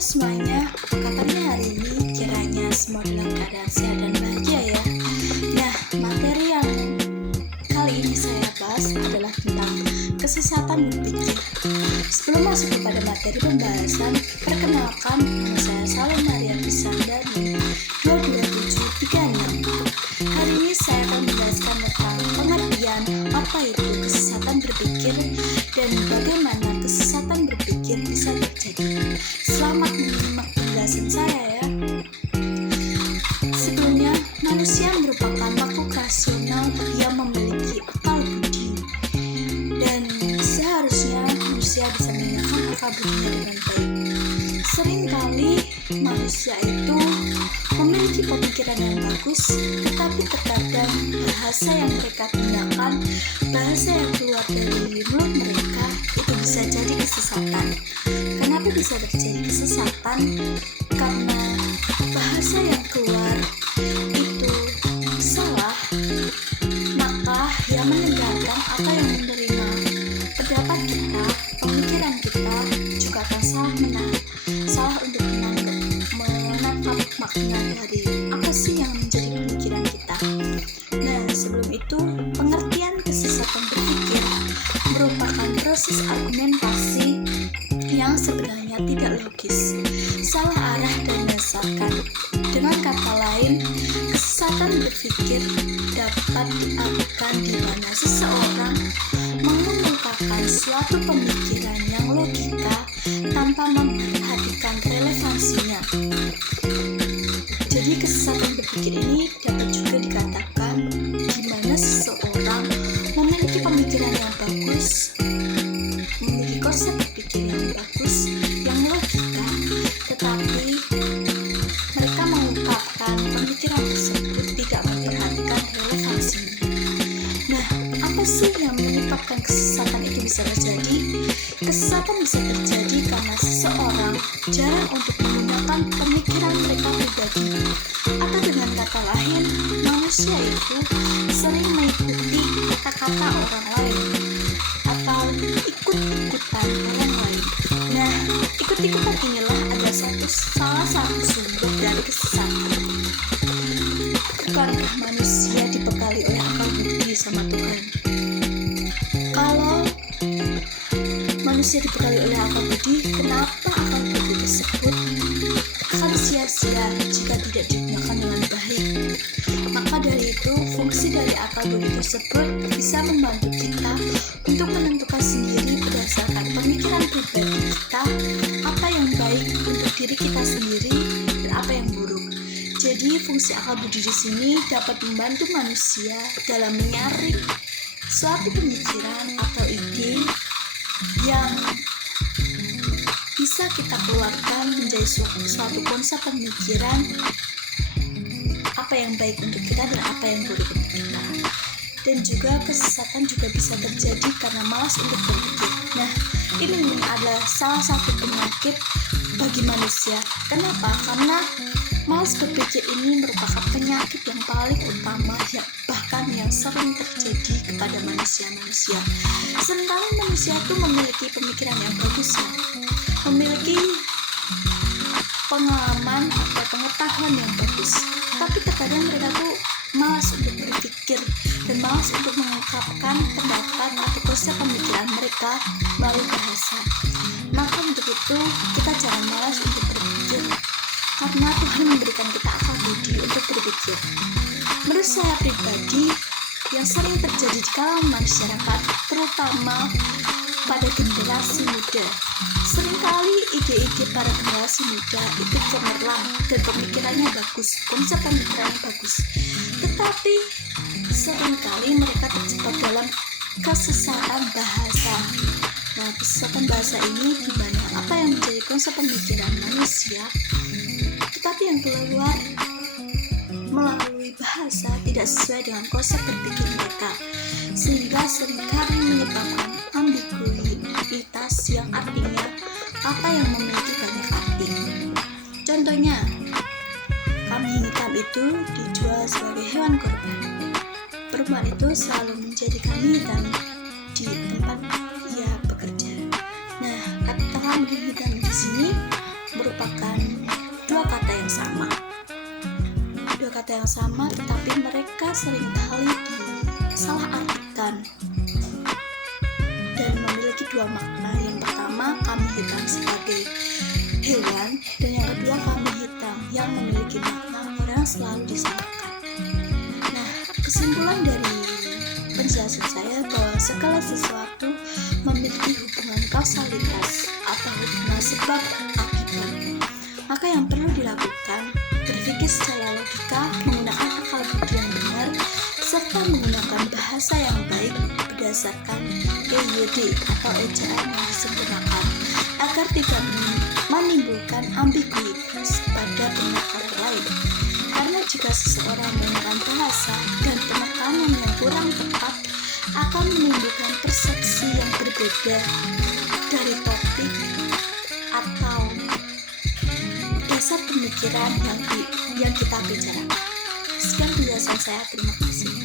semuanya, apa kabarnya hari ini? Kiranya semua dalam keadaan sehat dan bahagia ya. Nah, materi yang kali ini saya bahas adalah tentang kesesatan berpikir. Sebelum masuk kepada materi pembahasan, perkenalkan nama saya Salon Marian Sandari 22736. Hari ini saya akan menjelaskan tentang pengertian apa itu kesesatan berpikir dan bagaimana kesesatan berpikir bisa terjadi. Selamat menyimak penjelasan saya ya. Sebelumnya, manusia merupakan makhluk rasional yang memiliki akal budi, dan seharusnya manusia bisa menggunakan akal budinya dengan baik. Seringkali manusia itu memiliki pemikiran yang bagus, tetapi terkadang bahasa yang mereka gunakan, bahasa yang keluar dari mulut mereka itu bisa jadi kesesatan. Kenapa bisa terjadi kesesatan? Karena bahasa yang keluar itu salah, maka yang mendengarkan atau yang menerima pendapat kita, pemikiran kita juga akan salah untuk menangkap makna dari apa sih yang menjadi pemikiran kita. Nah, sebelum itu, pengertian kesesatan berpikir merupakan proses argumentasi yang sebenarnya tidak logis, salah arah dan menyesatkan. Dengan kata lain, kesesatan berpikir dapat diartikan di mana seseorang mengemukakan suatu pemikiran yang logika tanpa memperhatikan relevansinya. Jadi kesesatan berpikir ini dapat juga dikatakan di mana seseorang memiliki pemikiran yang bagus, memiliki konsep berpikir yang bagus, yang logika, tetapi mereka mengungkapkan pemikiran tersebut tidak memperhatikan relevansinya. Nah, apa sih yang menyebabkan kesesatan itu bisa terjadi? Kesesatan bisa terjadi karena seseorang jarang untuk menggunakan pemikiran mereka pribadi, atau dengan kata lain, manusia itu sering mengikuti kata-kata orang lain atau ikut-ikutan orang lain. Nah, ikut-ikutan inilah adalah salah satu sumber dari kesesatan. Bukankah manusia dibekali oleh akal budi sama Tuhan? Kalau manusia dibekali oleh akal budi, kenapa akal budi tersebut akan sia-sia jika tidak digunakan dengan baik? Maka dari itu, fungsi dari akal budi tersebut bisa membantu kita untuk menentukan sendiri berdasarkan pemikiran pribadi kita apa yang baik untuk diri kita sendiri dan apa yang buruk. Jadi fungsi akal budi di sini dapat membantu manusia dalam menyaring suatu pemikiran atau ide yang bisa kita keluarkan menjadi suatu konsep pemikiran apa yang baik untuk kita dan apa yang buruk untuk kita. Dan juga kesesatan juga bisa terjadi karena malas untuk berpikir. Nah, ini adalah salah satu penyakit bagi manusia. Kenapa? Karena malas berpikir ini merupakan penyakit yang paling utama bahkan yang sering terjadi kepada manusia-manusia. Sementara manusia itu memiliki pemikiran yang bagus, memiliki pengalaman atau pengetahuan yang bagus, tapi terkadang mereka tuh malas untuk berpikir dan malas untuk mengungkapkan pendapat atau konsep pemikiran mereka melalui bahasa. Maka untuk itu kita jangan malas untuk berpikir, karena Tuhan memberikan kita akal budi untuk berpikir. Menurut saya pribadi, yang sering terjadi di kalangan masyarakat, terutama pada generasi muda, seringkali ide-ide para generasi muda itu cemerlang dan pemikirannya bagus, konsep pemikirannya bagus, tetapi seringkali mereka terjebak dalam kesesatan bahasa. Nah, kesesatan bahasa ini di mana apa yang menjadi konsep pemikiran manusia, tetapi yang keluar melalui bahasa tidak sesuai dengan konsep berpikir mereka, sehingga seringkali menyebabkan ambiguitas yang artinya apa yang memiliki banyak arti. Contohnya, kambing hitam itu dijual sebagai hewan kurban. Perempuan itu selalu menjadi kambing hitam di tempat ia bekerja. Nah, kata kambing hitam di sini merupakan sama. Dua kata yang sama tetapi mereka seringkali disalahartikan dan memiliki dua makna. Yang pertama, kambing hitam sebagai hewan, dan yang kedua, kambing hitam yang memiliki makna orang selalu disalahkan. Nah, kesimpulan dari penjelasan saya bahwa segala sesuatu memiliki hubungan kausalitas atau hubungan sebab akibat. Maka yang perlu dilakukan, berpikir secara logika, menggunakan akal budi yang benar, serta menggunakan bahasa yang baik berdasarkan EYD atau ejaan yang disempurnakan, agar tidak menimbulkan ambiguitas pada penekar lain. Karena jika seseorang menggunakan bahasa dan penekanan yang kurang tepat, akan menimbulkan persepsi yang berbeda dari topik atau dasar pemikiran yang kita bicarakan. Sekian penjelasan saya, terima kasih.